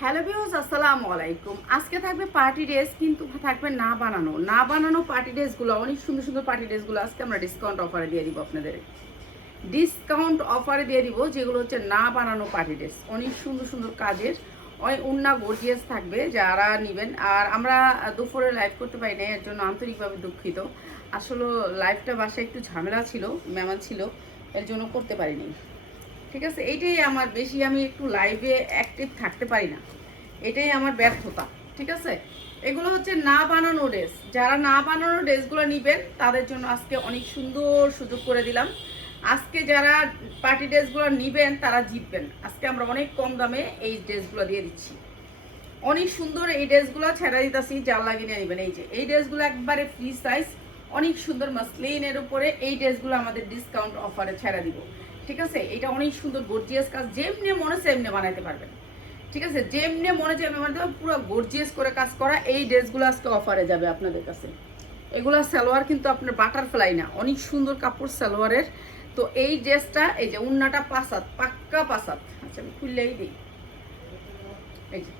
Hello viewers, আসসালামু আলাইকুম। আজকে থাকবে পার্টি ড্রেস, কিন্তু থাকবে না বানানো পার্টি ড্রেসগুলো, অনেক সুন্দর সুন্দর পার্টি ড্রেসগুলো আজকে আমরা ডিসকাউন্ট অফারে দিয়ে দিব আপনাদের। ডিসকাউন্ট অফারে দিয়ে দিব যেগুলো হচ্ছে না বানানো পার্টি ড্রেস, অনেক সুন্দর সুন্দর কাজের, অনেক উন্না গর্জিয়াস থাকবে যারা নেবেন। আর আমরা দুপুরে লাইভ করতে পারি না, এর জন্য আন্তরিকভাবে দুঃখিত। আসলে লাইভটা বাসায় একটু ঝামেলা ছিল, মেহমান ছিল, এর জন্য করতে পারিনি। ঠিক আছে, এইটাই আমার বেশি, আমি একটু লাইভে অ্যাক্টিভ থাকতে পারি না, এটাই আমার ব্যর্থতা। ঠিক আছে, এগুলো হচ্ছে না বানানো ড্রেস, যারা না বানানো ড্রেসগুলো নেবেন তাদের জন্য আজকে অনেক সুন্দর সুযোগ করে দিলাম। আজকে যারা পার্টি ড্রেসগুলো নেবেন তারা জিতবেন। আজকে আমরা অনেক কম দামে এই ড্রেসগুলো দিয়ে দিচ্ছি, অনেক সুন্দর এই ড্রেসগুলো ছেড়ে দিতেছি, যার লাগিয়ে নেবেন। এই যে এই ড্রেসগুলো একবারে ফ্রি সাইজ, অনেক সুন্দর মাসলিনের উপরে এই ড্রেসগুলো আমাদের ডিসকাউন্ট অফারে ছেড়ে দিব। ঠিক আছে, এটা অনেক সুন্দর গর্জিয়াস কাজ, যেমনি মনে সেমনি বানাইতে পারবেন। ঠিক আছে, যেমনি মনে যেমনি বানাতে পারবেন, পুরো গর্জিয়াস করে কাজ করা এই ড্রেসগুলো আজকে অফারে যাবে আপনাদের কাছে। এগুলো সালোয়ার কিন্তু আপনার বাটারফ্লাই না, অনেক সুন্দর কাপড় সালোয়ারের। তো এই ড্রেসটা, এই যে উন্নাটা পাসাত, পাক্কা পাসাত। আচ্ছা আমি খুললেই দিই। এই যে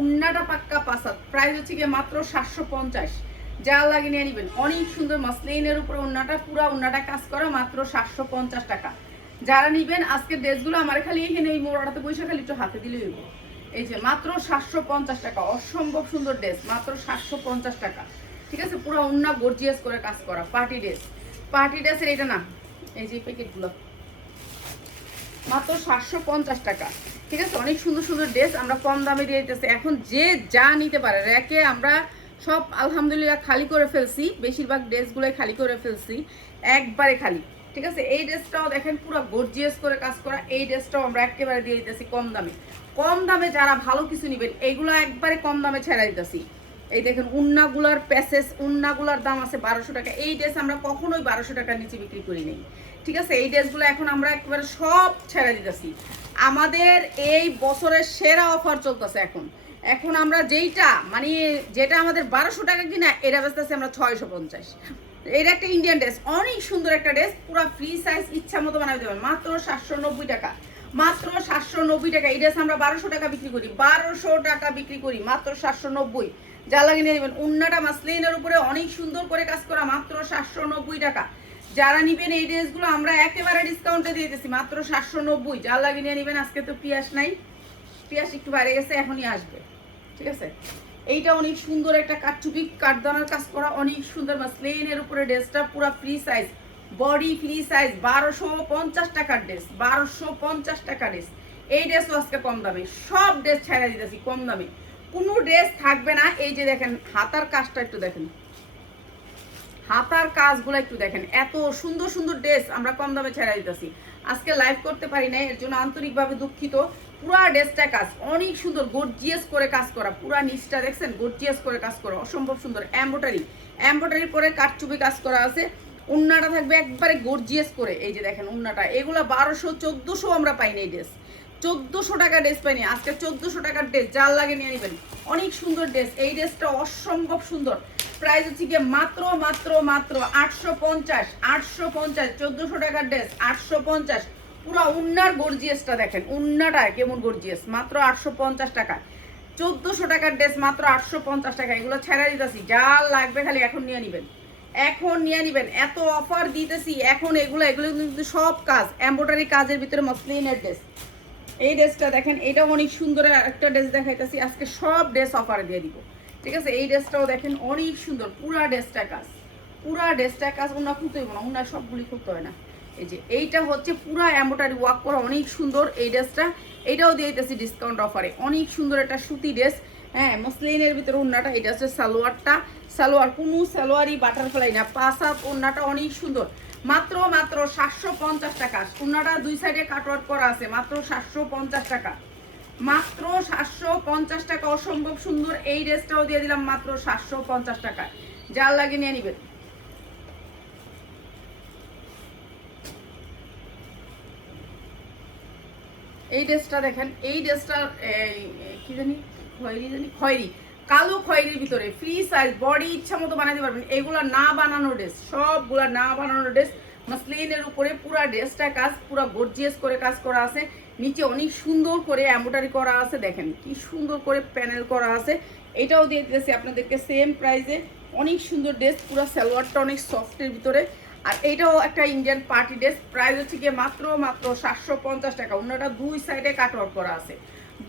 উন্নাটা পাক্কা পাসাত, প্রাইস হচ্ছে গিয়ে মাত্র 750। যা লাগিয়ে নিয়ে নেবেন, অনেক সুন্দর মাসলিনের উপরে উন্নাটা, পুরো উন্নাটা কাজ করা, মাত্র 750 টাকা। যারা নিবেন আজকের ড্রেসগুলো আমার খালি এখানে এই মোড়াটাতে বসে খালি একটু হাতে দিলে হইব। এই যে মাত্র 750 টাকা, অসম্ভব সুন্দর ড্রেস, মাত্র 750 টাকা। ঠিক আছে, পুরো উন্না গর্জিয়াস করে কাজ করা পার্টি ড্রেস। পার্টি ড্রেসের এটা না, এই যে প্যাকেটগুলো মাত্র 750 টাকা। ঠিক আছে, অনেক সুন্দর সুন্দর ড্রেস আমরা কম দামে দিয়ে দিতেছি। এখন যে যা নিতে পারে, র্যাকে আমরা সব আলহামদুলিল্লাহ খালি করে ফেলছি, বেশিরভাগ ড্রেসগুলোই খালি করে ফেলছি, একবারে খালি। ঠিক আছে, এই ড্রেসটাও দেখেন পুরো গর্জিয়াস করে কাজ করা, এই ড্রেসটাও আমরা একেবারে দিয়ে দিতেছি কম দামে। কম দামে যারা ভালো কিছু নেবেন এইগুলো একবারে কম দামে ছেড়ে দিতেছি। এই দেখেন উন্নাগুলার প্যাসেজ, উন্নাগুলার দাম আছে 1200 টাকা। এই ড্রেস আমরা কখনোই 1200 টাকার নিচে বিক্রি করি নাই। ঠিক আছে, এই ড্রেসগুলো এখন আমরা একেবারে সব ছেড়ে দিতেছি। আমাদের এই বছরের সেরা অফার চলতেছে এখন। এখন আমরা যেটা আমাদের 1200 টাকা কিনা, এটা বেচতেছি আমরা 650। এটা একটা ইন্ডিয়ান ড্রেস, অনেক সুন্দর একটা ড্রেস, পুরো ফ্রি সাইজ, ইচ্ছা মতো বানাতে পারবেন, মাত্র 790 টাকা। মাত্র 790 টাকা। এই ড্রেস আমরা 1200 টাকা বিক্রি করি, 1200 টাকা বিক্রি করি, মাত্র 790। যা লাগিয়ে নিয়ে নেবেন, উন্নাটা মাসলিনের উপরে অনেক সুন্দর করে কাজ করা, মাত্র 790 টাকা। যারা নিবেন এই ড্রেসগুলো আমরা একেবারে ডিসকাউন্টে দিয়ে দিতেছি, মাত্র 790। যা লাগিয়ে নিয়ে নেবেন। আজকে তো পিয়াস নাই, পিয়াস একটু বাইরে গেছে, এখনই আসবে। ঠিক আছে, এইটা অনেক সুন্দর একটা কাটচুপি কাটদানার কাজ করা, অনেক সুন্দর মাসলিনের উপরে ড্রেসটা, পুরো free size, body free size, 1250 টাকার ড্রেস, 1250 টাকা ড্রেস। এই ড্রেসও আজকে কম দামে, সব ড্রেস ছেড়ে দিতেছি কম দামে, কোনো ড্রেস থাকবে না। এই যে দেখেন হাতার কাজটা একটু দেখেন, হাতার কাজগুলো একটু দেখেন, এত সুন্দর সুন্দর ড্রেস আমরা কম দামে ছেড়ে দিতেছি। আজকে লাইভ করতে পারি না, এর জন্য আন্তরিকভাবে দুঃখিত। পুরা ড্রেসটা কাজ অনেক সুন্দর, গর্জিয়াস করে কাজ করা, পুরা নিচটা দেখছেন গর্জিয়াস করে কাজ করা, অসম্ভব সুন্দর। এমব্রয়ডারি করে কাটচুপি কাজ করা আছে। উন্নাটা থাকবে একবারে গর্জিয়াস করে, এই যে দেখেন উন্নাটা, এগুলো 1200 1400 আমরা পাই না এই ড্রেস, 1400 টাকা ড্রেস পাইনি, আজকে 1400 টাকার ড্রেস, যার লাগে নিয়ে নেবেন। অনেক সুন্দর ড্রেস, এই ড্রেসটা অসম্ভব সুন্দর। প্রাইস হচ্ছে গিয়ে মাত্র মাত্র মাত্র 850। 850, 1400 টাকার ড্রেস 850। পুরো উন্নার গর্জিয়াসটা দেখেন, উন্নাটা কেমন গর্জিয়াস, মাত্র 850 টাকা। 1400 টাকার ড্রেস মাত্র 850 টাকা। এগুলো ছেড়ে দিতেছি, যা লাগবে খালি এখন নিয়ে নেবেন, এখন নিয়ে নেবেন। এত অফার দিতেছি এখন, এগুলো কিন্তু সব কাজ এমব্রয়ডারি কাজের ভিতরে মসলিনের ড্রেস। এই ড্রেসটা দেখেন, এটা অনেক সুন্দর একটা ড্রেস দেখাইতেছি, আজকে সব ড্রেস অফারে দিয়ে দিব। ঠিক আছে, এই ড্রেসটাও দেখেন অনেক সুন্দর, পুরা ড্রেসটা কাজ, পুরা ড্রেসটা কাজ, ওনার খুলতে হইব না, ওনার সবগুলি খুলতে হয় না। এই যে এইটা হচ্ছে পুরা এমব্রয়ডারি ওয়ার্ক করা, অনেক সুন্দর এই ড্রেসটা, এটাও দিয়ে দিতেছি ডিসকাউন্ট অফারে। অনেক সুন্দর একটা সুতি ড্রেস, হ্যাঁ মসলিনের ভিতরে উন্নাটা, এটা হচ্ছে সালোয়ারটা, সালোয়ার কোনো সালোয়ারই বাটারফ্লাই না, পাসাপ উন্নাটা অনেক সুন্দর, মাত্র মাত্র 750 টাকা। উন্নাটা দুই সাইডে কাটওয়ার্ক করা আছে, মাত্র 750 টাকা, মাত্র 750 টাকা। অসম্ভব সুন্দর এই ড্রেসটাও দিয়ে দিলাম মাত্র 750 টাকা। যার লাগে নিয়ে নিবেন। এই ড্রেসটা দেখেন, এই ড্রেসটা কি জানি খয়েরি, কালো খয়েরির ভিতরে ফ্রি সাইজ, বডি ইচ্ছা মতো বানাতে পারবেন। এগুলা না বানানো ড্রেস, সবগুলা না বানানো ড্রেস, মাসলিনের উপরে পুরা ড্রেসটা কাজ, পুরা গর্জিয়াস করে কাজ করা আছে। নিচে অনেক সুন্দর করে এমব্রয়ডারি করা আছে, দেখেন কি সুন্দর করে প্যানেল করা আছে। এটাও দিয়ে দিতেছি আপনাদেরকে সেম প্রাইসে, অনেক সুন্দর ড্রেস, পুরো সালোয়ারটা অনেক সফটের ভিতরে। আর এইটাও একটা ইন্ডিয়ান পার্টি ড্রেস, প্রাইস হচ্ছে গিয়ে মাত্র 750 টাকা। ওনাটা দুই সাইডে কাটওয়ার্ক করা আছে,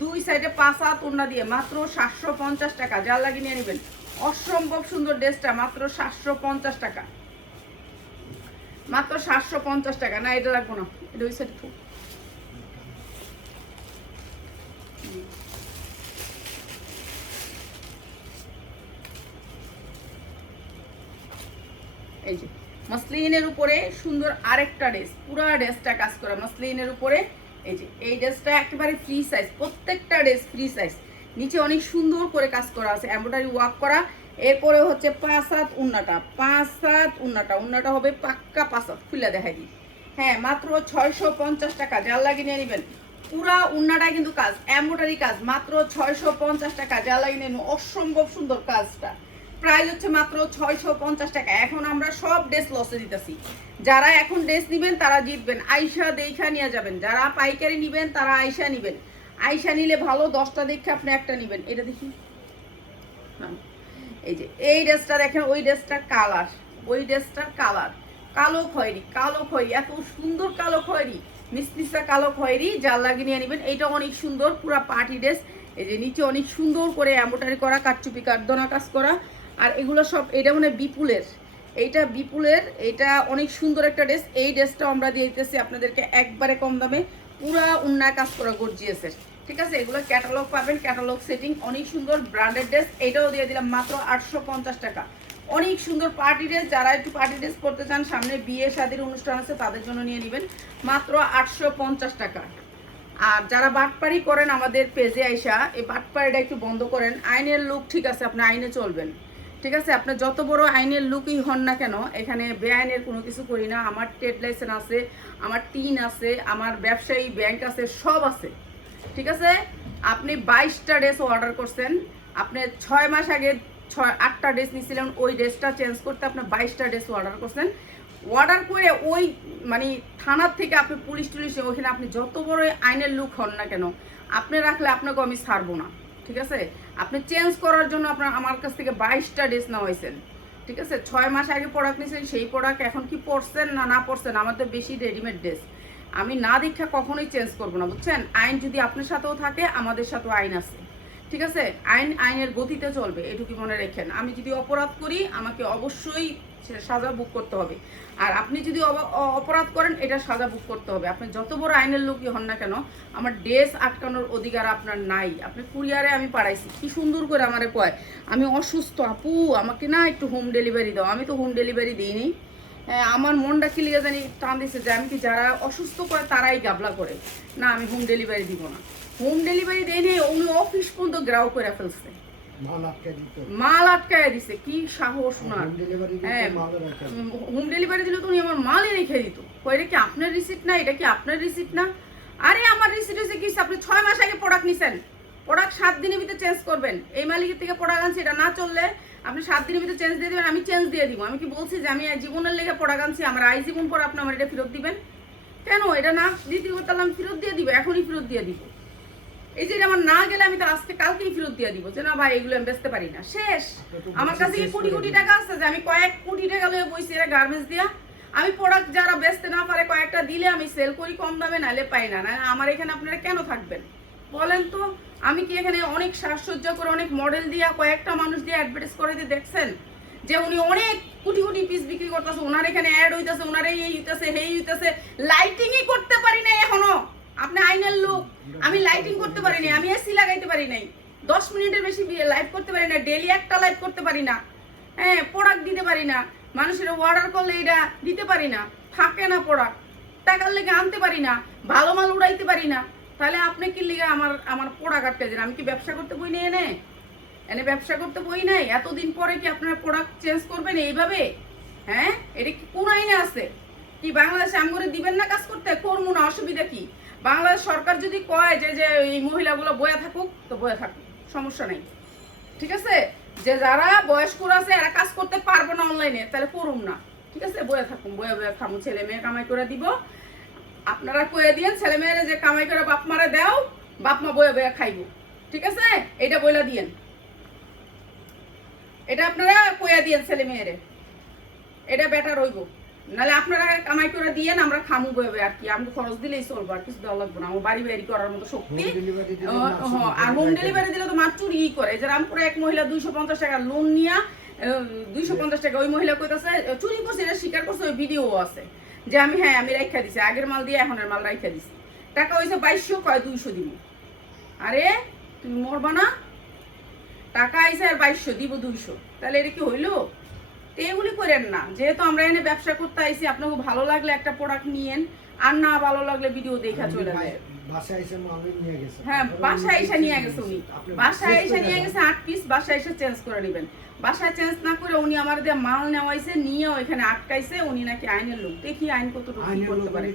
দুই সাইডে 5 হাত ওড়না দিয়ে মাত্র 750 টাকা। যার লাগে নিয়ে নেবেন, অসম্ভব সুন্দর ড্রেসটা মাত্র 750 টাকা, মাত্র 750 টাকা। না এটা লাগবো না, এটা ওই সাইডে থাক। এই যে মসলিনের উপরে সুন্দর আরেকটা ড্রেস, পুরো ড্রেসটা কাজ করা মসলিনের উপরে। এই যে এই ড্রেসটা একেবারে ফ্রি সাইজ, প্রত্যেকটা ড্রেস ফ্রি সাইজ। নিচে অনেক সুন্দর করে কাজ করা আছে, এমব্রয়ডারি ওয়ার্ক করা। এরপরে হচ্ছে 5 হাত উন্নাটা, 5 হাত উন্নাটা, উন্নাটা হবে পাক্কা 5 হাত, খুলে দেখাই দিই। হ্যাঁ, মাত্র 650 টাকা। যার লাগে নিয়ে নেবেন, পুরা উন্নাটা কিন্তু কাজ, এমব্রয়ডারি কাজ, মাত্র 650 টাকা। যার লাগে নিয়ে নেবেন, অসম্ভব সুন্দর কাজটা। প্রাইস হচ্ছে মাত্র 650 টাকা। এখন আমরা সব ড্রেস লসে দিতেছি, যারা এখন ড্রেস নিবেন তারা জিতবেন, আইসা দেখা নিয়ে যাবেন। যারা পাইকারি নিবেন তারা আইসা নিবেন, আইসা নিলে ভালো, 10টা দেখে আপনি একটা নিবেন। এটা দেখি, হ্যাঁ এই যে এই ড্রেসটা দেখেন, ওই ড্রেসটার কালার, ওই ড্রেসটার কালার কালো খয়েরি, কালো খয়েরি, এত সুন্দর কালো খয়েরি, মিসমিসা কালো খয়েরি। যার লাগে নিয়ে নেবেন। এইটা অনেক সুন্দর, পুরা পার্টি ড্রেস। এই যে নিচে অনেক সুন্দর করে এমব্রয়ডারি করা, কাটচুপি কাটদনা কাজ করা। আর এগুলো সব, এটা মানে বিপুলের, এইটা বিপুলের, এটা অনেক সুন্দর একটা ড্রেস। এই ড্রেসটা আমরা দিয়ে দিতেছি আপনাদেরকে একবারে কম দামে, পুরা উন্নয় কাজ করা গর্জিয়াসের। ঠিক আছে, এগুলো ক্যাটালগ পাবেন, ক্যাটালগ সেটিং, অনেক সুন্দর ব্র্যান্ডেড ড্রেস। এটাও দিয়ে দিলাম মাত্র 850 টাকা। অনেক সুন্দর পার্টি ড্রেস, যারা একটু পার্টি ড্রেস করতে চান, সামনে বিয়ে শাদীর অনুষ্ঠান আছে, তাদের জন্য নিয়ে নেবেন মাত্র 850 টাকা। আর যারা বাটপারি করেন আমাদের পেজে আইসা, এই বাটপারিটা একটু বন্ধ করেন। আইনের লুক ঠিক আছে, আপনি আইনে চলবেন, ঠিক আছে। আপনার যত বড় আইনের লুকই হন না কেন, এখানে বেআইনের কোনো কিছু করি না। আমার ট্রেড লাইসেন্স আছে, আমার টিন আছে, আমার ব্যবসায়ী ব্যাংক আছে, সব আছে, ঠিক আছে। আপনি 22টা ড্রেস অর্ডার করছেন, আপনি 6 মাস আগে 8টা ড্রেস নিয়েছিলেন, ওই ড্রেসটা চেঞ্জ করতে আপনার 22টা ড্রেস অর্ডার করছেন। অর্ডার করে ওই মানে থানার থেকে আপনি পুলিশ টুলিশে ওইখানে আপনি যত বড় আইনের লুক হন না কেন, আপনি রাখলে আপনাকে আমি ছাড়বো না, ঠিক আছে। আপনি চেঞ্জ করার জন্য আপনার আমার কাছ থেকে 22টা ড্রেস নেওয়া হয়েছেন, ঠিক আছে। 6 মাস আগে প্রোডাক্ট নিয়েছেন, সেই প্রোডাক্ট এখন কি পরছেন না না পরছেন, আমাদের বেশি রেডিমেড ড্রেস আমি না দীক্ষা কখনোই চেঞ্জ করবো না, বুঝছেন। আইন যদি আপনার সাথেও থাকে, আমাদের সাথেও আইন আছে, ঠিক আছে। আইনের গতিতে চলবে, এটুকু মনে রাখেন। আমি যদি অপরাধ করি, আমাকে অবশ্যই সাজা বুক করতে হবে। আর আপনি যদি অপরাধ করেন, এটা সাজা বুক করতে হবে। আপনি যত বড় আইনের লোকই হন না কেন, আমার ড্রেস আটকানোর অধিকার আপনার নাই। আপনি কুরিয়ারে আমি পাঠাইছি, কি সুন্দর করে আমারে কয় আমি অসুস্থ, আপু আমাকে না একটু হোম ডেলিভারি দাও। আমি তো হোম ডেলিভারি দিইনি। আমার মনটা কি লিগে জানি টান দিচ্ছে যে আমি কি যারা অসুস্থ করে তারাই গাবলা করে, না আমি হোম ডেলিভারি দিব না। হোম ডেলিভারি দেয় নেই, উনি অফিস পর্যন্ত গ্রাউ করে ফেলছে, মাল আটকায় দিছে। কি সাহস ওনার! হ্যাঁ, হোম ডেলিভারি দিলে তো উনি আমার মালই রেখে দিত। এটা কি আপনার রিসিপ্ট না? এটা কি আপনার রিসিপ্ট না? আরে আমার রিসিপ্ট হচ্ছে কি, আপনি 6 মাস আগে প্রোডাক্ট নিছেন, প্রোডাক্ট 7 দিনের ভিতরে চেঞ্জ করবেন। এই মালিকের থেকে প্রোডাক্ট আনছি, এটা না চললে আপনি 7 দিনের ভিতরে চেঞ্জ দিয়ে দেবেন, আমি চেঞ্জ দিয়ে দিব। আমি কি বলছি যে আমি জীবনের লেগে প্রোডাক্ট আনছি, আমার জীবন পর আপনি আমার এটা ফেরত দিবেন কেন? এটা না দিতে তাহলে আমি ফেরত দিয়ে দিব, এখনই ফেরত দিয়ে দিব। এই যে আমার না গেলে আমি তো আজকে কালকেই ফেরত দিয়ে দিব, যে না ভাই এগুলো আমি বেচতে পারি না, শেষ। আমার কাছে কি কোটি কোটি টাকা আছে যে আমি কয়েক কোটি টাকা লয়ে বইছি এরা গার্মেন্টস দিয়া? আমি প্রোডাক্ট যারা বেচতে না পারে কয়েকটা দিলে আমি সেল করি কম দামে, নাইলে পাই না। না আমার এখানে আপনারা কেন থাকবেন বলেন তো? আমি কি এখানে অনেক সাজসজ্জা করে অনেক মডেল দিয়া কয়েকটা মানুষ দিয়ে অ্যাডভার্টাইজ করে দিয়ে দেখছেন যে উনি অনেক কোটি কোটি পিস বিক্রি করতেছে, ওনার এখানে অ্যাড হইতেছে, ওনার এই হইতেছে, হেই হইতেছে, লাইটিংই করতে পারি না এখনো। আপনি আইনের লোক, আমি লাইটিং করতে পারি না, আমি এসি লাগাইতে পারি নাই, 10 মিনিটের বেশি লাইভ করতে পারি না, ডেইলি একটা লাইভ করতে পারি না, হ্যাঁ প্রোডাক্ট দিতে পারি না, মানুষের অর্ডার করলে এটা দিতে পারি না, থাকে না প্রোডাক্ট, টাকার লেগে আনতে পারি না, ভালো মাল উড়াইতে পারি না। তাহলে আপনি কি লিগে আমার প্রোডাক্ট আটকে দিন? আমি কি ব্যবসা করতে বই নেই এনে ব্যবসা করতে বই নাই? এতদিন পরে কি আপনার প্রোডাক্ট চেঞ্জ করবেন এইভাবে? হ্যাঁ, এটা কি কোন আইনে আছে? কি বাংলাদেশে আমগরে দিবেন না কাজ করতে? করবো না, অসুবিধা কি? বাংলাদেশ সরকার যদি কয় যে যে এই মহিলাগুলো বয়া থাকুক, তো বয়া থাকুক, সমস্যা নেই, ঠিক আছে। যে যারা বয়স্করা আছে এরা কাজ করতে পারবো না অনলাইনে, তাহলে করুম না, ঠিক আছে, বয়া থাকুন, বয়া বয়া খামু, ছেলে মেয়ে কামাই করে দিব। আপনারা কয়ে দিয়েন ছেলে মেয়েরা যে কামাই করে বাপ মারা দাও, বাপ মা বয়ে বয়ে খাইবো, ঠিক আছে? এটা বইলা দিয়েন, এটা আপনারা কয়ে দিয়েন ছেলে মেয়েরে, এটা বেটার হইব। নাহলে আপনারা কামাই করে দিয়েন, আমরা খামু বইবে আর কি, আমি খরচ দিলেই চলবো, আর কিছু দেওয়া লাগবে না। আমার বাড়ি বাড়ি করার মতো শক্তি। আর হোম ডেলিভারি দিলে তো মাত্র ই করে, যে রামপুরে এক মহিলা 250 টাকা লোন নিয়ে 250 টাকা, ওই মহিলা কইতাছে চুরি করছে, এটা স্বীকার করছে, ওই ভিডিও আছে যে আমি আমি রাইখা দিছি, আগের মাল দিয়ে এখনের মাল রাইখা দিছি, টাকা হয়েছে 2200, কয় 200 দিব। আরে তুমি মরবা না, টাকা আইছে আর 2200 দিব 200, তাহলে এটা কি হইলো? তো এগুলি করেন না, যেহেতু আমরা এনে ব্যবসা করতে আইছি, আপনাকে ভালো লাগলে একটা প্রোডাক্ট নিয়েন, আর না ভালো লাগলে ভিডিও দেখা চলে যায়। হ্যাঁ, বাসায় এসে নিয়ে গেছে উনি, বাসায় এসে নিয়ে গেছে 8 পিস, বাসায় এসে চেঞ্জ করে নেবেন। বাসায় চেঞ্জ না করে উনি আমার দিয়ে মাল নেওয়াইছে, নিয়ে ওইখানে আটকাইছে। উনি নাকি আইনের লোক, দেখি আইন কতটুকু কি করতে পারে।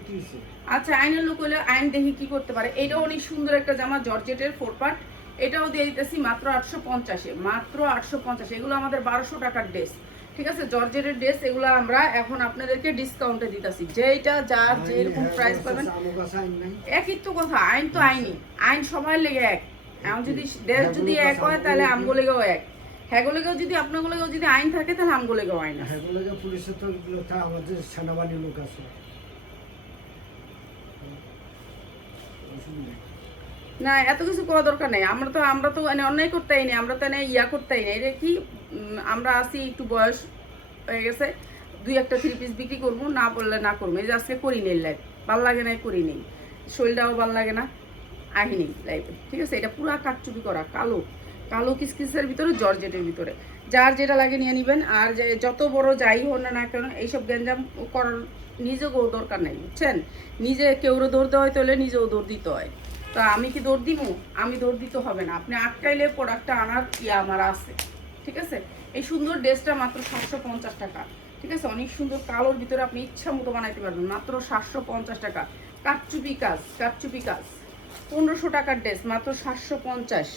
আচ্ছা, আইনের লোক হলে আইন দেখি কি করতে পারে। এটাও অনেক সুন্দর একটা জামা, জর্জেটের 4 পার্ট, এটাও দিয়ে দিতেছি মাত্র 850-এ, মাত্র 850। এগুলো আমাদের 1200 টাকার ড্রেস, ঠিক আছে? জর্জেটের ড্রেস এগুলো আমরা এখন আপনাদেরকে ডিসকাউন্টে দিতেছি, যেটা যার যেরকম প্রাইস পাবেন একই তো কথা। আইন তো আইনই, আইন সবার লেগে এক। এখন যদি দেশ যদি এক হয়, তাহলে আমগো লেগেও এক, হ্যাগুলোকেও যদি আপনাগুলোকেও যদি আইন থাকে, তাহলে আমগো লেগেও আইন আছে। হ্যাগুলোকে পুলিশের তো আমাদের সেনাবাহিনীর লোক আছে। না, এত কিছু করা দরকার নেই। আমরা তো অন্যায় করতেই নেই, আমরা তো ইয়া করতেই নেই। এটা কি, আমরা আছি একটু বয়স হয়ে গেছে, 2-1টা 3 পিস বিক্রি করবো, না বললে না করবো। এই যে আজকে করি নেই লাইভ, ভাল লাগে না, করি নেই, শরীরটাও ভাল লাগে না, আহিনি লাইভে, ঠিক আছে? এটা পুরো কাটচুপি করা, কালো কালো কিসকিসের ভিতরে, জর্জেটের ভিতরে, যার যেটা লাগে নিয়ে নিবেন। আর যে যত বড় যাই হোক না কেন, এইসব গ্যাঞ্জাম করার নিজেকেও দরকার নেই, বুঝছেন? নিজে কেউরও দৌড় দেওয়া হয়, তাহলে নিজেও দৌড় দিতে হয়। তা আমি কি দৌড় দিব? আমি দৌড় দিতে হবে না, আপনি আটকাইলে প্রোডাক্টটা আনার আমার আছে, ঠিক আছে? এই সুন্দর ড্রেসটা মাত্র 750 টাকা, ঠিক আছে? অনেক সুন্দর কালোর ভিতরে আপনি ইচ্ছা মতো বানাইতে পারবেন, মাত্র 750 টাকা। কাটচুপি কাজ, কাটচুপি কাজ, 1500 টাকার ড্রেস, মাত্র 750।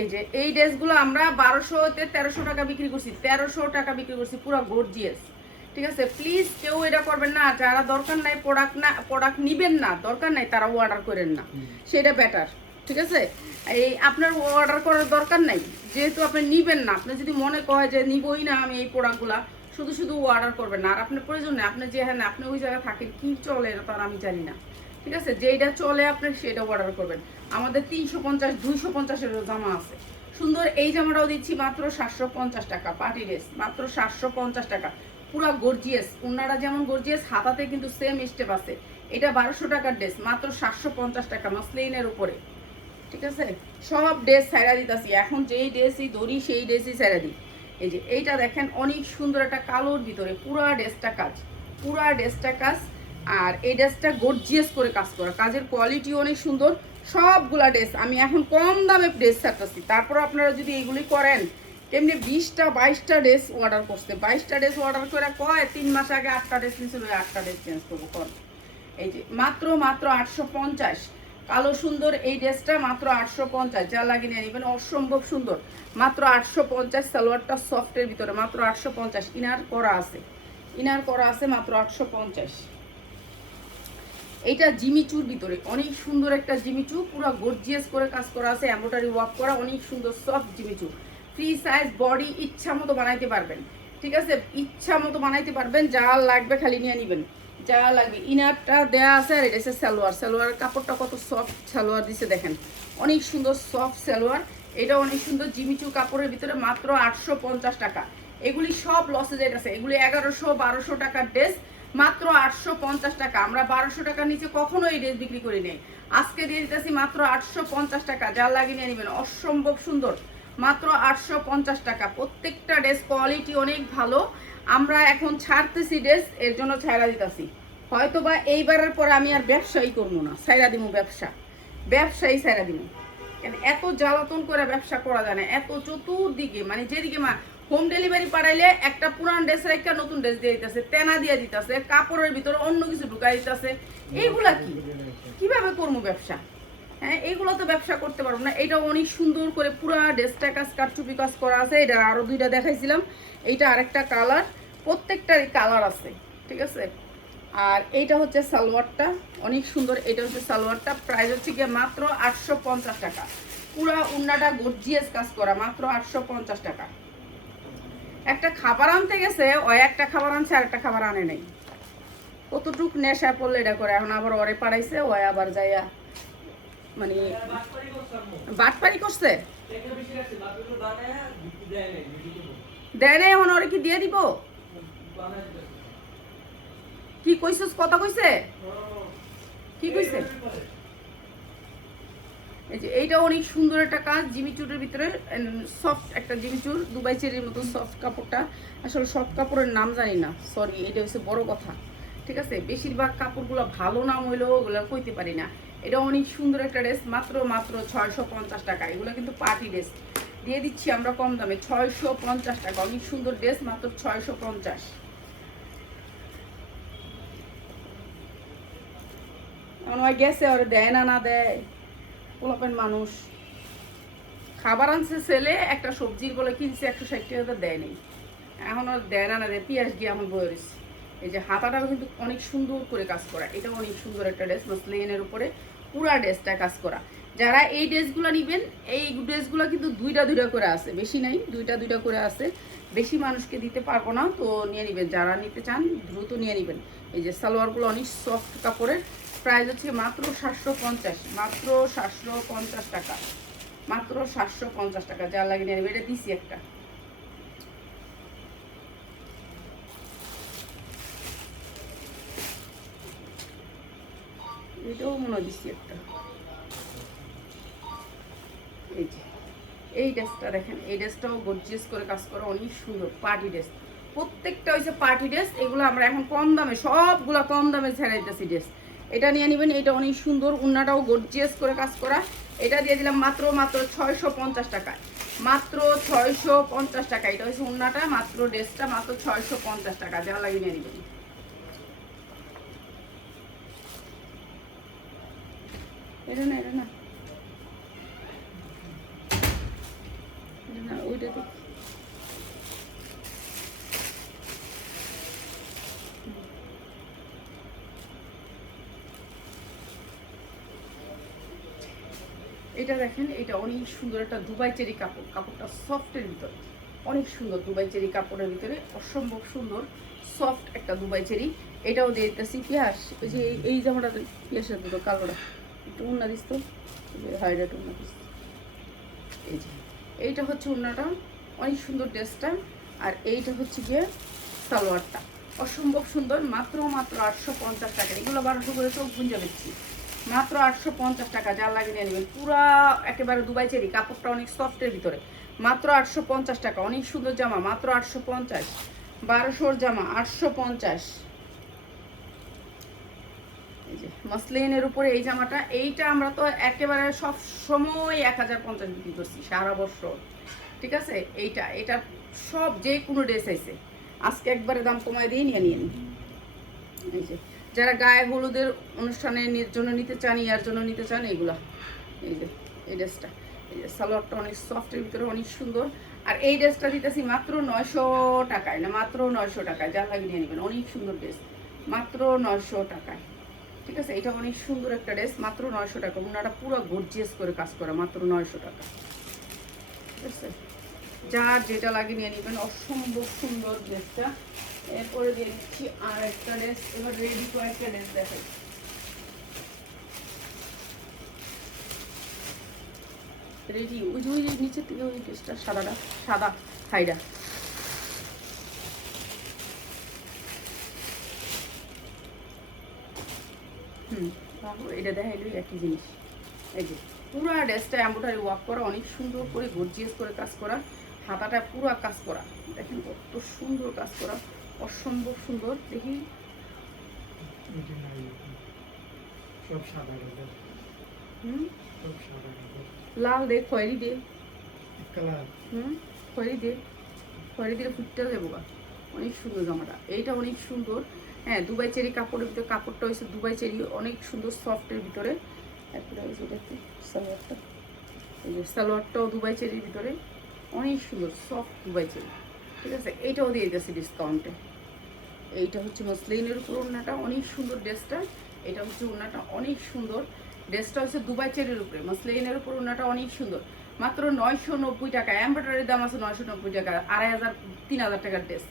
এই যে এই ড্রেসগুলো আমরা 1200-তে 1300 টাকা বিক্রি করছি, 1300 টাকা বিক্রি করছি, পুরো গর্জিয়াস, ঠিক আছে? প্লিজ কেউ এটা করবেন না, যারা দরকার নাই প্রোডাক্ট নিবেন না, দরকার নাই, তারা অর্ডার করেন না, সেটা বেটার, ঠিক আছে? এই আপনার অর্ডার করার দরকার নাই, যেহেতু আপনি নিবেন না। আপনি যদি মনে কয় যে নিবই না আমি এই প্রোডাক্টগুলা, শুধু শুধু অর্ডার করবেন না। আর আপনার প্রয়োজন নেই, আপনি যেখানে আপনি ওই জায়গায় থাকেন, কি চলে এটা তো আর আমি জানি না, ঠিক আছে? যেটা চলে আপনি সেটা অর্ডার করবেন। আমাদের 350-250-এর জামা আছে সুন্দর। এই জামাটাও দিচ্ছি মাত্র 750 টাকা, পার্টি ড্রেস, মাত্র 750 টাকা, পুরা গর্জিয়াস। ওনারা যেমন গর্জিয়াস, হাতাতে কিন্তু সেম স্টেপ আছে। এটা 1200 টাকার ড্রেস, মাত্র 750 টাকা, মসলিনের উপরে, ঠিক আছে? সব ড্রেস ছাইড়া দিতেছি এখন, যেই ড্রেসই ধরি সেই ড্রেসই ছাইড়া দিই। এই যে এইটা দেখেন, অনেক সুন্দর একটা কালোর ভিতরে, পুরা ড্রেসটা কাজ, পুরা ড্রেসটা কাজ। আর এই ড্রেসটা গর্জিয়াস করে কাজ করা, কাজের কোয়ালিটি অনেক সুন্দর। সবগুলা ড্রেস আমি এখন কম দামে ড্রেস ছাড়তেছি। তারপর আপনারা যদি এইগুলি করেন, তেমনি 20-22টা ড্রেস অর্ডার করছে, 22টা ড্রেস অর্ডার করে কয় 3 মাস আগে 8টা ড্রেস নিয়েছিল, 8টা ড্রেস চেঞ্জ করবো কর। এই যে মাত্র 850, কালো সুন্দর এই ড্রেসটা মাত্র 850, যা লাগিয়ে নিয়ে নেবেন, অসম্ভব সুন্দর, মাত্র 850। সালোয়ারটা সফটের ভিতরে, মাত্র 850। ইনার করা আছে, ইনার করা আছে, মাত্র 850। এইটা জিমিচুর ভিতরে, অনেক সুন্দর একটা জিমিচু, পুরো গর্জিয়াস করে কাজ করা আছে, এমব্রয়ডারি ওয়ার্ক করা, অনেক সুন্দর soft Jimmy Choo. Free size, body ইচ্ছা মতো বানাইতে পারবেন, ঠিক আছে? ইচ্ছা মতো বানাইতে পারবেন, যা লাগবে খালি নিয়ে নেবেন, যা লাগবে। ইনারটা দেয়া আছে, আর এটা হচ্ছে সালোয়ার। সালোয়ারের কাপড়টা কত সফট সালোয়ার দিছে দেখেন, অনেক সুন্দর সফট সালোয়ার। এটা অনেক সুন্দর জিমিচু কাপড়ের ভিতরে, মাত্র 850 টাকা। এগুলি সব লসে যাইতেছে, এগুলি 1100-1200 টাকার ড্রেস, মাত্র 850 টাকা। আমরা 1200 টাকার নিচে কখনো এই ড্রেস বিক্রি করি নেই, আজকে দিয়ে দিতেছি মাত্র 850 টাকা, যা লাগিয়ে নিয়ে নেবেন, অসম্ভব সুন্দর, মাত্র 850 টাকা। প্রত্যেকটা ড্রেস কোয়ালিটি অনেক ভালো। আমরা এখন ছাড়তেছি ড্রেস, এর জন্য ছাইড়া দিতেছি। হয়তো বা এইবারের পরে আমি আর ব্যবসাই করবো না, ছাইড়া দিব, ব্যবসায়ী ছাইড়া দিব। কেন এত জ্বালাতন করে ব্যবসা করা যায় না, এত চতুর্দিকে, মানে যেদিকে হোম ডেলিভারি পাঠাইলে একটা পুরান ড্রেস রেখে নতুন ড্রেস দিয়ে দিতেছে, তেনা দিয়ে দিতেছে, কাপড়ের ভিতরে অন্য কিছু ঢুকাই দিতেছে। এইগুলা কিভাবে করবো ব্যবসা? হ্যাঁ, এইগুলো তো ব্যবসা করতে পারবো না। এটা অনেক সুন্দর করে পুরা ড্রেসটা কাজ, কাটচুপি কাজ করা আছে। এটা আরো 2টা দেখাইছিলাম, এইটা আরেকটা কালার, প্রত্যেকটারই কালার আছে, ঠিক আছে? আর এইটা হচ্ছে সালোয়ারটা, অনেক সুন্দর। এটা হচ্ছে সালোয়ারটা, প্রাইস হচ্ছে গিয়ে মাত্র 850 টাকা। পুরা উন্নাটা গর্জিয়াস কাজ করা, মাত্র 850 টাকা। একটা খাবার আনতে গেছে, ওই একটা খাবার আনছে আর একটা খাবার আনে নাই। কতটুক নেশা পড়লে এটা করে। এখন আবার ওরে পাড়াইছে, ওই আবার যাইয়া মানে বাটপারি করছে, দেয় নাই। এখন ওরে কি দিয়ে দিব? কি কইছস? কথা কইছে? কি কইছে? এই যে এইটা অনেক সুন্দর একটা কাজ, জিমিচুরের ভিতরে সফট একটা জিমিচুর, দুবাই চেরির মতো সফট কাপড়টা। আসলে সফট কাপড়ের নাম জানি না, সরি, এটা হচ্ছে বড় কথা। ঠিক আছে, বেশিরভাগ কাপড়গুলো ভালো নাম হইলেও ওগুলো কইতে পারি না। এটা অনেক সুন্দর একটা ড্রেস, মাত্র 650 টাকা। এগুলো কিন্তু পার্টি ড্রেস দিয়ে দিচ্ছি আমরা কম দামে, 650 টাকা। অনেক সুন্দর ড্রেস, মাত্র 650। এখন ওই গেছে, ওরে দেয় না, না দেয় পোলাপেন মানুষ। খাবার আনছে ছেলে, একটা সবজির বলে কিনছে 160 টাকা, দেয় নেই। এখন আর দেয় না, না দেয়। পিঁয়াজ গিয়ে আমার বয়ে রয়েছে। এই যে হাতাটাও কিন্তু অনেক সুন্দর করে কাজ করা, এটাও অনেক সুন্দর একটা ড্রেস, মসলিনের উপরে পুরা ড্রেসটা কাজ করা। যারা এই ড্রেসগুলো নেবেন, এই ড্রেসগুলো কিন্তু দুইটা দুইটা করে আছে, বেশি নাই, দুইটা দুইটা করে আছে। বেশি মানুষকে দিতে পারবো না, তো নিয়ে নেবেন। যারা নিতে চান দ্রুত নিয়ে নেবেন। এই যে সালোয়ারগুলো অনেক সফট কাপড়ের, প্রাইস হচ্ছে মাত্র 750, মাত্র 750 টাকা, মাত্র 750 টাকা। যা লাগে নিয়ে নেবেন। এটা দিছি একটা। এটাও মনে হয় দিচ্ছি একটা। এই যে এই ড্রেসটা দেখেন, এই ড্রেসটাও গর্জিয়াস করে কাজ করা, অনেক সুন্দর পার্টি ড্রেস। প্রত্যেকটা হচ্ছে পার্টি ড্রেস। এগুলো আমরা এখন কম দামে, সবগুলা কম দামে ছেড়াইতেছি ড্রেস। এটা নিয়ে নেবেন, এটা অনেক সুন্দর, উন্নাটাও গর্জিয়াস করে কাজ করা। এটা দিয়ে দিলাম মাত্র 650 টাকায়, মাত্র 650 টাকা। এটা হচ্ছে উন্নাটা, মাত্র ড্রেসটা মাত্র 650 টাকা। যা লাগে নিয়ে নেবেন। এটা না, এটা না, এটা না, ওইটা দেখ। এটা দেখেন, এটা অনেক সুন্দর একটা দুবাই চেরি কাপড়, কাপড়টা সফটের ভিতরে অনেক সুন্দর। দুবাই চেরি কাপড়ের ভিতরে অসম্ভব সুন্দর সফট একটা দুবাই চেরি। এটাও দিয়ে দিতেছি পিয়াস। ওই যে এই জামাটা পিয়াসের দুটো কালোটা একটু উন্না দিস তো, হাইডাট উন্না দিস। এই যে এইটা হচ্ছে উন্নাটা, অনেক সুন্দর ড্রেসটা। আর এইটা হচ্ছে গিয়ে সালোয়ারটা, অসম্ভব সুন্দর। মাত্র 850 টাকা। এগুলো 1200 করে চোখ গুঞ্জা দিচ্ছি, মাত্র 850 টাকা। যা লাগে নিয়ে নেবেন। পুরা একেবারে দুবাই চেরি, কাপড়টা অনেক সফটের ভিতরে, মাত্র 850 টাকা। অনেক সুন্দর জামা, মাত্র 850। 1200 জামা 850। এই যে মসলিনের উপরে এই জামাটা, এইটা আমরা তো একেবারে সব সময় 1050 বিক্রি করছি সারা বছর। ঠিক আছে, এইটা এটা সব যে কোনো ড্রেস আইছে, আজকে একবারে দাম কমায় দিয়ে নিয়ে নিন। এই যে যারা গায়ে হলুদের অনুষ্ঠানের জন্য নিতে চান, ইয়ার জন্য নিতে চান, এইগুলা। এই যে এই ড্রেসটা, এই যে সালোয়ারটা অনেক সফটের ভিতরে অনেক সুন্দর। আর এই ড্রেসটা দিতেছি মাত্র 900 টাকায়, না মাত্র 900 টাকায়। যা লাগিয়ে নিয়ে নেবেন, অনেক সুন্দর ড্রেস, মাত্র 900 টাকায়। ঠিক আছে, এটা অনেক সুন্দর একটা ড্রেস, মাত্র 900 টাকা। ওনারা পুরো গর্জিয়াস করে কাজ করা, মাত্র 900 টাকা। ঠিক আছে, যার যেটা লাগে নিয়ে নেবেন। অসম্ভব সুন্দর ড্রেসটা। এরপরে দিয়ে দিচ্ছি আর একটা ড্রেস। এবার রেডি কয়েকটা ড্রেস দেখাই। রেডি ওই যে নিচের থেকে ওই ড্রেসটা সাদাটা, সাদা হাইডা। এটা দেখাইলই একই জিনিস। এই যে পুরো ড্রেসটা এমব্রয়ডারি ওয়ার্ক করা, অনেক সুন্দর করে গর্জিয়াস করে কাজ করা, হাতাটা পুরো কাজ করা। দেখেন কত সুন্দর কাজ করা, অসম্ভব সুন্দর। দেখি সব সাদা কালার, সব সাদা কালার, লাল দে, খয়েরি দে, কালার, খয়েরি দে, খয়েরি দিয়ে ফুটতে দেবো। অনেক সুন্দর জামাটা, এইটা অনেক সুন্দর। হ্যাঁ, দুবাই চেরি কাপড়ের ভিতরে, কাপড়টা হয়েছে দুবাই চেরি, অনেক সুন্দর সফটের ভিতরে। তারপরে হয়েছে এটাতে সালোয়ারটা, এই যে সালোয়ারটাও দুবাই চেরির ভিতরে, অনেক সুন্দর সফট দুবাই চেরি। ঠিক আছে, এইটাও দিয়ে দিয়েছি ডিসকাউন্টে। এইটা হচ্ছে মসলিনের উপর ওড়নাটা, অনেক সুন্দর ড্রেসটা। এটা হচ্ছে ওড়নাটা, অনেক সুন্দর ড্রেসটা হচ্ছে দুবাই চেরির উপরে, মসলিনের উপর ওড়নাটা অনেক সুন্দর। মাত্র 990 টাকা, এমব্রয়ডারির দাম আছে 990 টাকা, 2500 3000 টাকার ড্রেস,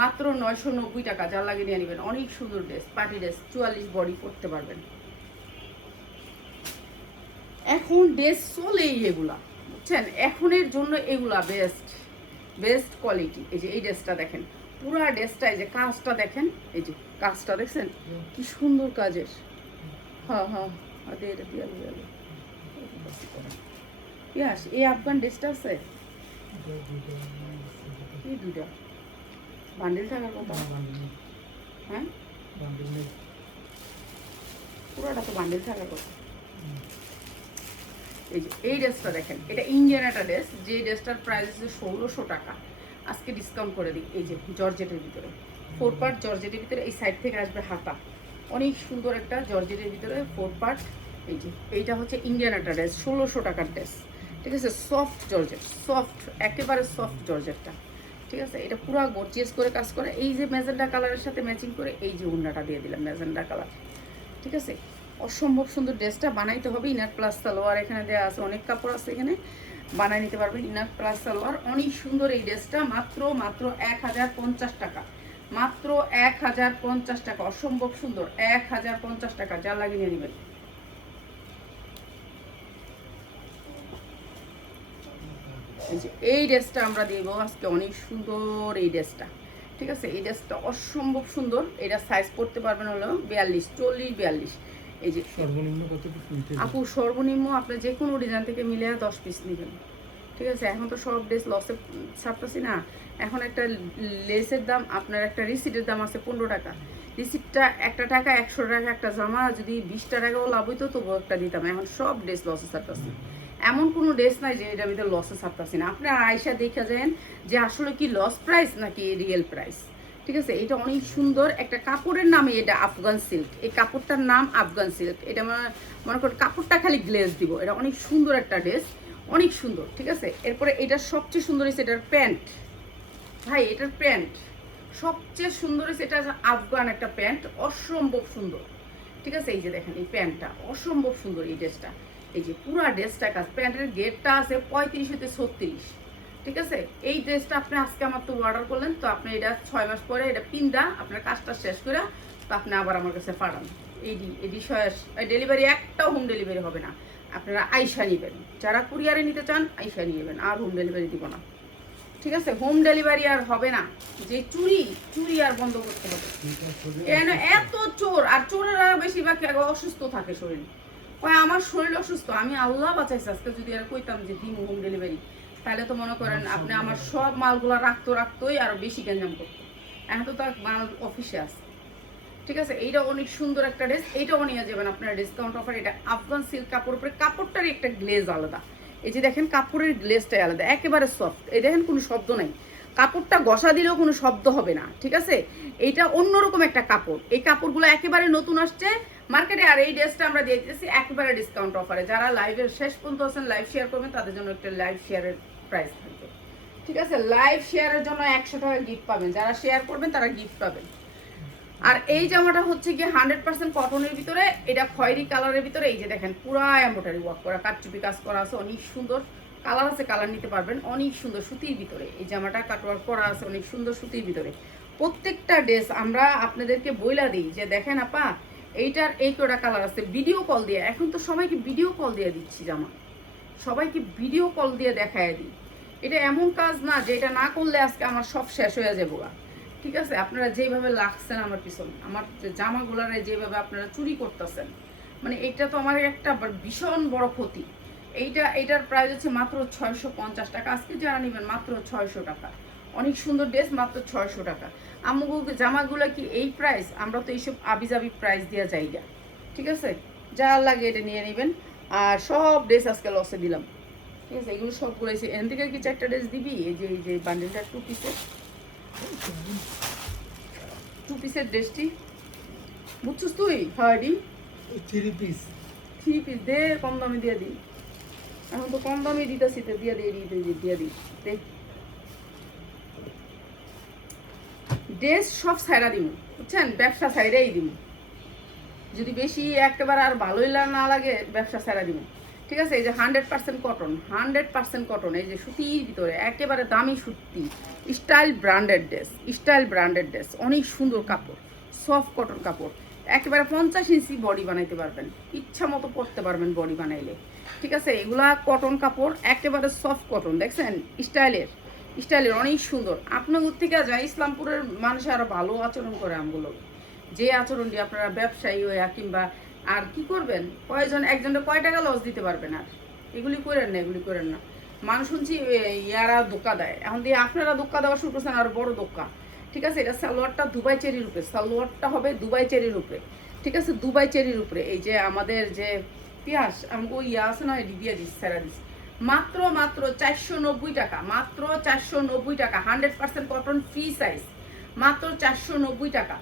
মাত্র 990 টাকা। যার লাগে নিয়ে নেবেন, অনেক সুন্দর ড্রেস, পার্টি ড্রেস, 44 বডি পরতে পারবেন। এখন ড্রেস চলেই এগুলা, বুঝছেন, এখনের জন্য এগুলা বেস্ট বেস্ট কোয়ালিটি। এই যে এই ড্রেসটা দেখেন, পুরা ড্রেসটা, এই যে কাজটা দেখেন, এই যে কাজটা দেখছেন কি সুন্দর কাজের। হ্যাঁ হ্যাঁ, আদে এটা দিয়ে আলো ইয়াস। এই আফগান ড্রেসটা আছে, এই দুইটা বান্ডেল থাকার কথা। হ্যাঁ, পুরোটা তো বান্ডেল থাকার কথা। এই যে এই ড্রেসটা দেখেন, এটা ইন্ডিয়ান একটা ড্রেস, যে ড্রেসটার প্রাইস হচ্ছে 1600 টাকা, আজকে ডিসকাউন্ট করে দিই। এই যে জর্জেটের ভিতরে 4 পার্ট, জর্জেটের ভিতরে এই সাইড থেকে আসবে হাতা, অনেক সুন্দর একটা জর্জেটের ভিতরে 4 পার্ট। এই যে এইটা হচ্ছে ইন্ডিয়ান একটা ড্রেস, 1600 টাকার ড্রেস, ঠিক আছে। সফট জর্জেট, সফট, একেবারে সফট জর্জেটটা, ঠিক আছে। এটা পুরো গর্জিয়াস করে কাজ করে। এই যে ম্যাজেন্ডা কালারের সাথে ম্যাচিং করে এই যে ওড়নাটা দিয়ে দিলাম ম্যাজেন্ডা কালার, ঠিক আছে। অসম্ভব সুন্দর ড্রেসটা বানাইতে হবে। ইনার প্লাস সালোয়ার এখানে দেওয়া আছে, অনেক কাপড় আছে এখানে, বানাই নিতে পারবেন। ইনার প্লাস সালোয়ার, অনেক সুন্দর এই ড্রেসটা, মাত্র 1050 টাকা, মাত্র 1050 টাকা, অসম্ভব সুন্দর, 1050 টাকা। যা লাগিয়ে নেবেন। এই ড্রেসটা আমরা দিব আজকে, অনেক সুন্দর এই ড্রেসটা, ঠিক আছে। এই ড্রেসটা অসম্ভব সুন্দর। এটা সাইজ পড়তে পারবেন হলো 42, 40, 42। এই যে সর্বনিম্ন কত পিস নিতে আপু, সর্বনিম্ন আপনি যে কোনো ডিজাইন থেকে মিলে 10 পিস নেবেন, ঠিক আছে। এখন তো সব ড্রেস লসে ছাপতেছি না, এখন একটা লেসের দাম, আপনার একটা রিসিটের দাম আছে 15 টাকা, রিসিটটা একটা টাকা, 100 টাকা একটা জামা, যদি 20টা টাকাও লাভ হইতো তবুও একটা দিতাম। এখন সব ড্রেস লসে ছাপতেছি, এমন কোনো ড্রেস নাই যে এটার ভিতরে লসে ছাপতেছি না। আপনারা আয়সা দেখা যান যে আসলে কি লস প্রাইস নাকি রিয়েল প্রাইস, ঠিক আছে। এটা অনেক সুন্দর একটা কাপড়ের নামে, এটা আফগান সিল্ক, এই কাপড়টার নাম আফগান সিল্ক। এটা মনে করেন কাপড়টা খালি গ্লেজ দিব। এটা অনেক সুন্দর একটা ড্রেস, অনেক সুন্দর, ঠিক আছে। এরপরে এটার সবচেয়ে সুন্দর হয়েছে এটার প্যান্ট, ভাই এটার প্যান্ট সবচেয়ে সুন্দর হয়েছে। এটা আফগান একটা প্যান্ট, অসম্ভব সুন্দর, ঠিক আছে। এই যে দেখেন এই প্যান্টটা অসম্ভব সুন্দর, এই ড্রেসটা, এই যে পুরা ড্রেসটা কাজ, প্যান্টের গেটটা আছে 35 হতে 36, ঠিক আছে। এই ড্রেসটা আপনি আজকে আমার তো অর্ডার করলেন, তো আপনি এটা 6 মাস পরে এটা পিন্দা আপনার কাজটা শেষ করে তো আপনি আবার আমার কাছে পাঠান। এডি ডেলিভারি, একটাও হোম ডেলিভারি হবে না, আপনারা আইসা নেবেন। যারা কুরিয়ারে নিতে চান আইসা নিয়ে নেবেন, আর হোম ডেলিভারি দিব না, ঠিক আছে। হোম ডেলিভারি আর হবে না, যে চুরি আর বন্ধ করতে হবে। কেন এত চোর, আর চোরেরা বেশিরভাগ অসুস্থ থাকে শরীর, আমার শরীর অসুস্থ, আমি আল্লাহ বাঁচাইছি। আজকে যদি আর কইতাম যে দিন হোম ডেলিভারি, তাহলে তো মনে করেন আপনি আমার সব মালগুলো রাখতোই আরো বেশি গ্যাঞ্জাম করতো। এখন তো তার মাল অফিসে আছে, ঠিক আছে। এইটা অনেক সুন্দর একটা ড্রেস, এইটাও নিয়ে যাবেন আপনারা ডিসকাউন্ট অফার। এটা আফগান সিল্ক কাপড়, উপরে কাপড়টার একটা গ্লেজ আলাদা, এই যে দেখেন কাপড়ের গ্লেজটাই আলাদা, একেবারে সফট। এই দেখেন কোনো শব্দ নাই, কাপড়টা ঘষা দিলেও কোনো শব্দ হবে না, ঠিক আছে। এইটা অন্যরকম একটা কাপড়, এই কাপড়গুলো একেবারে নতুন আসছে মার্কেটে। আর এই ড্রেসটা আমরা দিয়ে দিতেছি একেবারে ডিসকাউন্ট অফারে। যারা লাইভের শেষ পর্যন্ত আছেন, লাইভ শেয়ার করবেন, তাদের জন্য একটা লাইভ শেয়ারের প্রাইস থাকবে, ঠিক আছে। লাইভ শেয়ারের জন্য 100 টাকা গিফট পাবেন, যারা শেয়ার করবেন তারা গিফট পাবেন। আর এই জামাটা হচ্ছে গিয়ে 100% কটনের ভিতরে, এটা খয়েরি কালারের ভিতরে, এই যে দেখেন পুরা এমব্রয়ডারি ওয়ার্ক করা, কাটচুপি কাজ করা আছে, অনেক সুন্দর কালার আছে, কালার নিতে পারবেন। অনেক সুন্দর সুতির ভিতরে এই জামাটা কাটওয়ার্ক করা আছে, অনেক সুন্দর সুতির ভিতরে। প্রত্যেকটা ড্রেস আমরা আপনাদেরকে বইলা দিই যে দেখেন আপা এইটার এই কটা কালার আছে, ভিডিও কল দিয়ে, এখন তো সবাইকে ভিডিও কল দিয়ে দিচ্ছি জামা, সবাইকে ভিডিও কল দিয়ে দেখায় দিই। এটা এমন কাজ না যে এটা না করলে আজকে আমার সব শেষ হয়ে যাবো, ঠিক আছে। আপনারা যেভাবে লাগছেন আমার পিছনে, আমার জামাগুলারে যেভাবে আপনারা চুরি করতেছেন, মানে এটা তো আমার একটা ভীষণ বড় ক্ষতি। এইটার প্রাইস হচ্ছে মাত্র 650 টাকা, আজকে যারা নেবেন মাত্র 600 টাকা। অনেক সুন্দর ড্রেস, মাত্র 600 টাকা। আমগো জামাগুলো কি এই প্রাইস? আমরা তো এইসব আবিজাবি প্রাইস দেওয়া যাই না, ঠিক আছে। যা লাগে এটা নিয়ে নেবেন। আর সব ড্রেস আজকে লসে দিলাম, ঠিক আছে। এগুলো সবগুলো এসে এখান থেকে কি 4টা ড্রেস দিবি? এই যে বান্ডেলটা 2 পিসের ড্রেসটি বুঝছিস তুই? হার্ডি 3 পিস দে, কম দামে দিয়ে দিই। এখন তো কম দামে দিতেছি, তো দিয়ে দিই দে ড্রেস সব ছাইড়া দিব, বুঝছেন, ব্যবসা ছাইড়াই দিব। যদি বেশি একেবারে আর ভালোই না লাগে ব্যবসা ছাইড়া দিব। ঠিক আছে, এই যে 100% কটন, 100% কটন, এই যে সুতির ভিতরে একেবারে দামি সুতি, style branded dress, style branded dress, অনেক সুন্দর কাপড়, সফট কটন কাপড়, একেবারে 50 ইঞ্চি বডি বানাইতে পারবেন, ইচ্ছা মতো পরতে পারবেন বডি বানাইলে। ঠিক আছে, এগুলা কটন কাপড়, একেবারে সফট কটন, দেখছেন স্টাইলের, স্টাইলের অনেক সুন্দর। আপনাদের থেকে যায় ইসলামপুরের মানুষ আরো ভালো আচরণ করে আমগুলো, যে আচরণটি আপনারা ব্যবসায়ী হয়ে কিংবা আর কি করবেন, কয়জন একজনের কয় টাকা লস দিতে পারবেন, আর এগুলি করেন না, এগুলি করেন না। মানুষ শুনছি ইয়ারা ধোকা দেয়, এখন দিয়ে আপনারা ধোকা দেওয়া শুরু করছেন, আর বড় ধোকা। ঠিক আছে, এটা সালোয়ারটা দুবাই চেরির উপরে, সালোয়ারটা হবে দুবাই চেরির উপরে। ঠিক আছে, দুবাই চেরির উপরে। এই যে আমাদের যে পেঁয়াজ আমাকে ইয়া আছে না, এটি দিয়ে দিচ্ছি, সেরা দিচ্ছি মাত্র মাত্র 490 টাকা, মাত্র 490 টাকা, 100% কটন ফ্রি সাইজ, মাত্র 490 টাকা।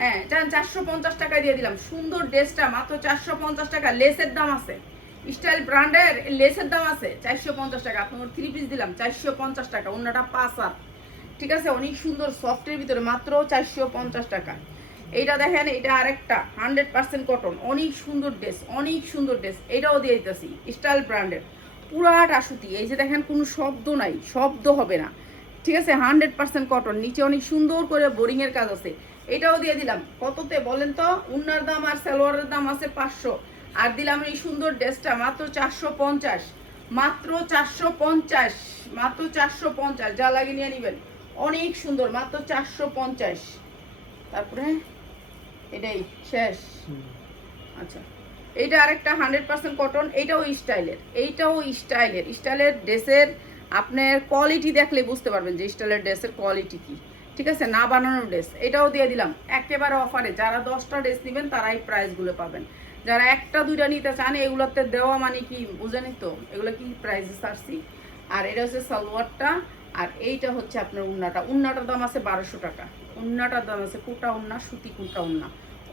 হ্যাঁ, 450 টাকা দিয়ে দিলাম সুন্দর ড্রেসটা, মাত্র 450 টাকা। লেসের দাম আছে, স্টাইল ব্র্যান্ডের লেসের দাম আছে 450 টাকা। আপনার 3 পিস দিলাম 450 টাকা, অন্যটা 5 ঠিক আছে, অনেক সুন্দর সফটের ভিতরে, মাত্র 450 টাকা। এইটা দেখেন, এটা আরেকটা 100% কটন, অনেক সুন্দর ড্রেস, অনেক সুন্দর ড্রেস, এটাও দিয়ে দিতেছি স্টাইল ব্র্যান্ডের, পুরাটা সুতি। এই যে দেখেন, কোনো শব্দ নাই, শব্দ হবে না। ঠিক আছে, 100% কটন, নিচে অনেক সুন্দর করে বোরিংয়ের কাজ আছে। এটাও দিয়ে দিলাম কততে বলেন তো? উন্নার দাম আর সালোয়ারের দাম আছে 500, আর দিলাম এই সুন্দর ড্রেসটা মাত্র 450, মাত্র 450, মাত্র 450, যা লাগে নিয়ে নেবেন, অনেক সুন্দর, মাত্র 450। তারপরে এটাই শেষ। আচ্ছা, এইটা আরেকটা 100% কটন, এইটাও স্টাইলের, এইটাও স্টাইলের, স্টাইলের ড্রেসের আপনার কোয়ালিটি দেখলে বুঝতে পারবেন যে স্টাইলের ড্রেসের কোয়ালিটি কি। ঠিক আছে, না বানানো ড্রেস, এটাও দিয়ে দিলাম একেবারে অফারে। যারা 10টা ড্রেস নেবেন তারা এই প্রাইসগুলো পাবেন, যারা 1টা 2টা নিতে চান এগুলোতে দেওয়া মানে কি বুঝেনি তো, এগুলো কি প্রাইসে ছাড়ছি। আর এটা হচ্ছে সালোয়ারটা, আর এইটা হচ্ছে আপনার উন্নাটা, উন্নাটার দাম আছে 1200 টাকা, উন্নাটার দাম আছে কোটা উন্না, সুতি কোটা উন্না,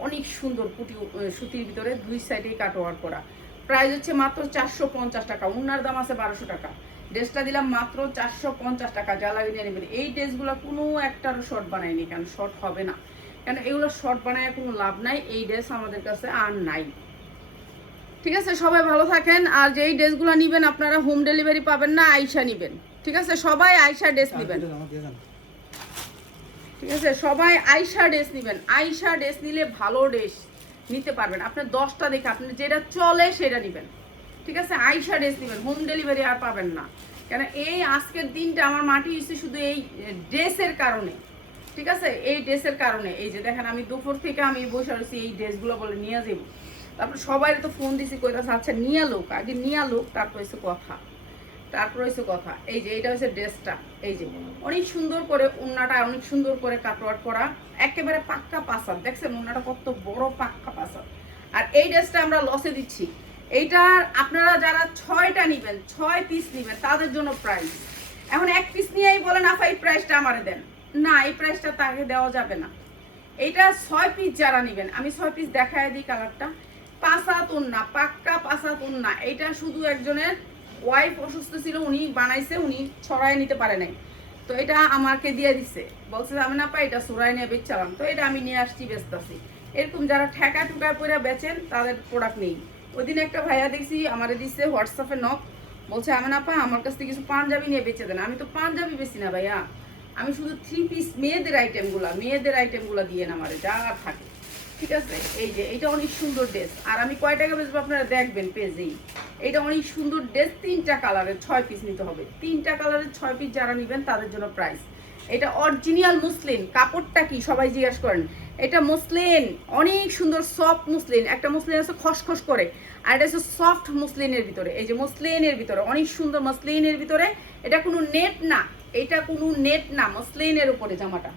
অনেক সুন্দর পুটি সুতির ভিতরে, 2 সাইডেই কাটওয়ার করা। প্রাইস হচ্ছে মাত্র 450 টাকা, উন্নার দাম আছে 1200 টাকা। ড্রেসটা দিলাম মাত্র 450 টাকা, যা লাগে নিয়ে নেবেন। এই ড্রেসগুলো কোনো একটারও শর্ট বানায়নি, কেন শর্ট হবে না, কেন এগুলো শর্ট বানায় কোনো লাভ নাই, এই ড্রেস আমাদের কাছে আর নাই। ঠিক আছে, সবাই ভালো থাকেন। আর যে এই ড্রেসগুলো নেবেন আপনারা হোম ডেলিভারি পাবেন না, আইসা নেবেন। ঠিক আছে, সবাই আইসা ড্রেস নেবেন। ঠিক আছে, সবাই আইসা ড্রেস নেবেন, আইসা ড্রেস নিলে ভালো ড্রেস নিতে পারবেন। আপনার 10টা দেখে আপনি যেটা চলে সেটা নেবেন। ঠিক আছে, আইসা ড্রেস নেবেন, হোম ডেলিভারি আর পাবেন না। কেন এই আজকের দিনটা আমার মাটি হচ্ছে শুধু এই ড্রেসের কারণে। ঠিক আছে, এই ড্রেসের কারণে। এই যে দেখেন, আমি দুপুর থেকে আমি বসে রয়েছি এই ড্রেসগুলো বলে নিয়ে যাব। তারপর সবাই তো ফোন দিছি, কইতাছে আচ্ছা নিয়ে লোক, আগে নিয়ে লোক, তারপর হচ্ছে কথা, তারপর হচ্ছে কথা। এই যে এটা হচ্ছে ড্রেসটা, এই যে অনেক সুন্দর করে উন্নাটা, অনেক সুন্দর করে কাটওয়ার্ক করা, একেবারে পাক্কা পাসার, দেখছেন উন্নাটা কত বড় পাক্কা পাসার। আর এই ড্রেসটা আমরা লসে দিচ্ছি, এইটার আপনারা যারা 6টা নেবেন, 6 পিস নেবেন তাদের জন্য প্রাইস। এখন 1 পিস নিয়েই বলেন আপা এই প্রাইসটা আমারে দেন, না এই প্রাইসটা তাকে দেওয়া যাবে না। এইটা 6 পিস যারা নেবেন, আমি 6 পিস দেখায় দিই। কালারটা 5 হাত উন্না, পাক্কা 5 হাত উন্না। এইটা শুধু একজনের ওয়াইফ অসুস্থ ছিল, উনি বানাইছে, উনি ছড়াই নিতে পারে নাই, তো এটা আমাকে দিয়ে দিছে, বলছে আমি না পাই এটা ছড়াই নিয়ে বেচলাম, তো এটা আমি নিয়ে আসছি, বেচতেছি। এরকম যারা ঠেকা টুকা করে বেচেন তাদের প্রোডাক্ট নেই। ওই দিন একটা ভাইয়া দেখছি আমারে দিচ্ছে হোয়াটসঅ্যাপে নক, বলছে আমি না পা আমার কাছ থেকে কিছু পাঞ্জাবি নিয়ে বেচে দেন। আমি তো পাঞ্জাবি বেশি না ভাইয়া, আমি শুধু 3 পিস মেয়েদের আইটেমগুলো দিয়ে না আমারে যা থাকে। ঠিক আছে, এই যে এইটা অনেক সুন্দর ড্রেস, আর আমি কয় টাকা বেচবো আপনারা দেখবেন পেজেই। এইটা অনেক সুন্দর ড্রেস, 3টা কালারের 6 পিস নিতে হবে, 3টা কালারের 6 পিস যারা নেবেন তাদের জন্য প্রাইস। এটা অরিজিনাল মুসলিন, কাপড়টা কি সবাই জিজ্ঞাসা করেন, এটা মুসলিন, অনেক সুন্দর সফট মুসলিন। একটা মুসলিন আছে খসখস করে, আর এটা হচ্ছে সফট মুসলিনের ভিতরে। এই যে মুসলিনের ভিতরে অনেক সুন্দর মুসলিনের ভিতরে, এটা কোনো নেট না, এটা কোনো নেট না, মুসলিনের উপরে জামাটা।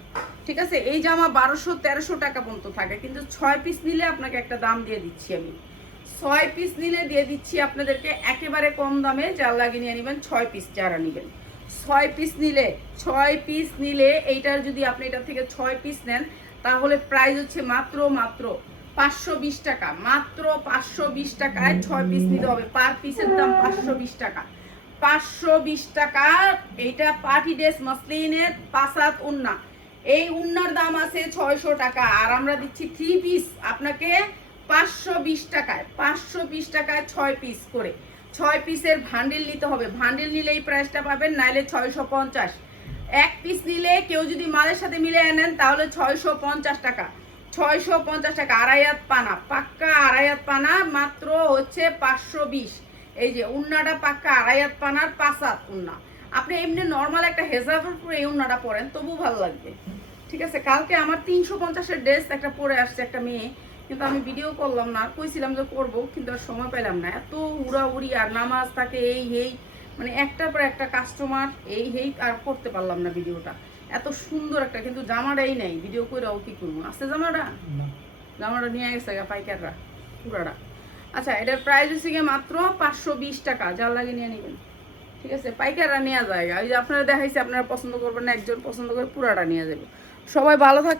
ঠিক আছে, এই জামা 1200-1300 টাকা পর্যন্ত থাকে, কিন্তু 6 পিস নিলে আপনাকে একটা দাম দিয়ে দিচ্ছি আমি, 6 পিস নিলে দিয়ে দিচ্ছি আপনাদেরকে একেবারে কম দামে, যার লাগিয়ে নিয়ে নেবেন 6 পিস যারা নেবেন। 6 পিস নিলে এইটার যদি আপনি এটার থেকে 6 পিস নেন তাহলে প্রাইস হচ্ছে মাত্র 520 টাকা, মাত্র 520 টাকায় 6 পিস নিতে হবে। পার পিসের দাম 520 টাকা, 520 টাকা। এইটা পার্টি ড্রেস মসলিনের 5 হাত ওন্না, এই উন্নার দাম আছে 600 টাকা, আর আমরা দিচ্ছি 3 পিস আপনাকে 520 টাকায়। 520 টাকায় 6 পিস করে, 6 পিসের ভান্ডিল নিতে হবে। ভান্ডিল নিলে এই প্রাইসটা পাবেন, নাইলে 650। এক পিস নিলে কেউ যদি মালের সাথে মিলে আনেন তাহলে 650 টাকা। 650 টাকা আড়াইয়াত পানা, পাক্কা আড়াইয়াত পানা, মাত্র হচ্ছে 520। এই যে উন্নাটা পাক্কা আড়াইয়াত পানার 5 হাত উন্না। আপনি এমনি নর্মাল একটা হেজাবের পরে এই উন্নাটা পরেন তবু ভালো লাগবে। ঠিক আছে, কালকে আমার 350-এর ড্রেস একটা পরে আসছে একটা মেয়ে, কিন্তু আমি ভিডিও করলাম না, কইছিলাম যে করবো কিন্তু আর সময় পেলাম না। এত উড়াউড়ি আর নামাজ থাকে এই মানে একটার পর একটা কাস্টমার এই আর করতে পারলাম না ভিডিওটা। এত সুন্দর একটা, কিন্তু জামাটাই নেই, ভিডিও কইরাও কি করবো। আছে জামাটা? না জামাটা নিয়ে গেছে পাইকাররা পুরাটা। আচ্ছা, এটার প্রাইস হচ্ছে গিয়ে মাত্র 520 টাকা, যার লাগে নিয়ে নেবেন। ঠিক আছে, পাইকাররা নেওয়া যায়। ওই যে আপনারা দেখাইছে, আপনারা পছন্দ করবেন না, একজন পছন্দ করে পুরাটা নিয়ে যাবে। সবাই ভালো থাকে।